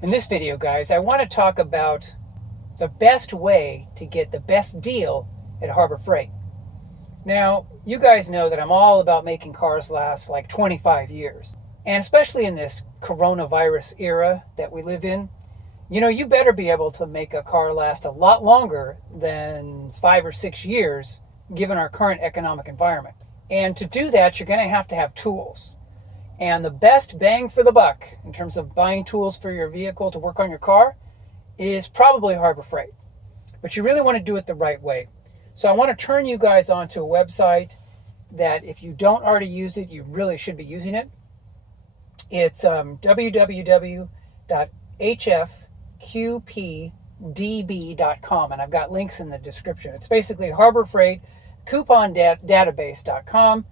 In this video, guys, I want to talk about the best way to get the best deal at Harbor Freight. Now, you guys know that I'm all about making cars last like 25 years. And especially in this coronavirus era that we live in, you better be able to make a car last a lot longer than 5 or 6 years, given our current economic environment. And to do that, you're going to have tools. And the best bang for the buck in terms of buying tools for your vehicle to work on your car is probably Harbor Freight. But you really want to do it the right way. So I want to turn you guys onto a website that if you don't already use it, you really should be using it. It's www.hfqpdb.com, and I've got links in the description. It's basically Harbor Freight coupon database.com.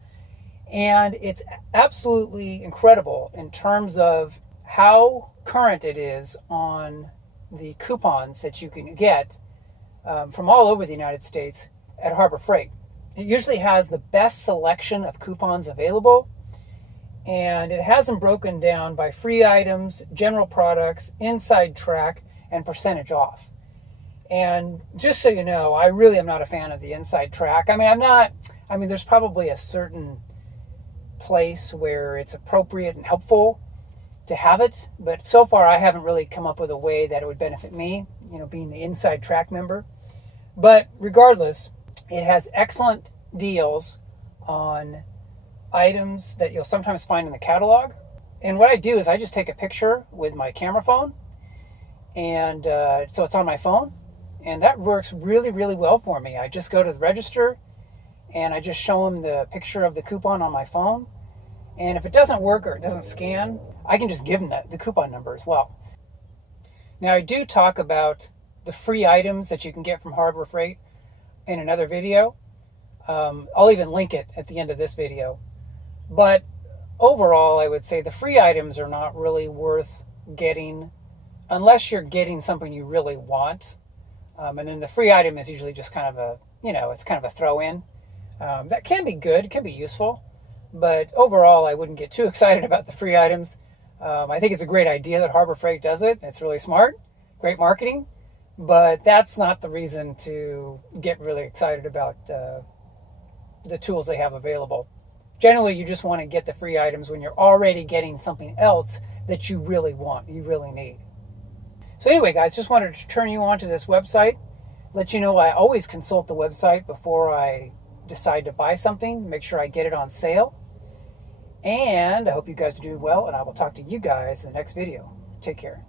And it's absolutely incredible in terms of how current it is on the coupons that you can get from all over the United States at Harbor Freight. It usually has the best selection of coupons available, and it has them broken down by free items, general products, inside track, and percentage off. And just so you know, I really am not a fan of the inside track. There's probably a certain place where it's appropriate and helpful to have it, but so far I haven't really come up with a way that it would benefit me, being the inside track member. But regardless, it has excellent deals on items that you'll sometimes find in the catalog. And what I do is I just take a picture with my camera phone, and so it's on my phone, and that works really, really well for me. I just go to the register and I just show them the picture of the coupon on my phone. And if it doesn't work or it doesn't scan, I can just give them the coupon number as well. Now, I do talk about the free items that you can get from Harbor Freight in another video. I'll even link it at the end of this video. But overall, I would say the free items are not really worth getting unless you're getting something you really want. And then the free item is usually just kind of it's kind of a throw-in. That can be good, can be useful, but overall I wouldn't get too excited about the free items. I think it's a great idea that Harbor Freight does it. It's really smart, great marketing, but that's not the reason to get really excited about the tools they have available. Generally, you just want to get the free items when you're already getting something else that you really want, you really need. So anyway, guys, just wanted to turn you on to this website, let you know I always consult the website before I decide to buy something, make sure I get it on sale. And I hope you guys are doing well, and I will talk to you guys in the next video. Take care.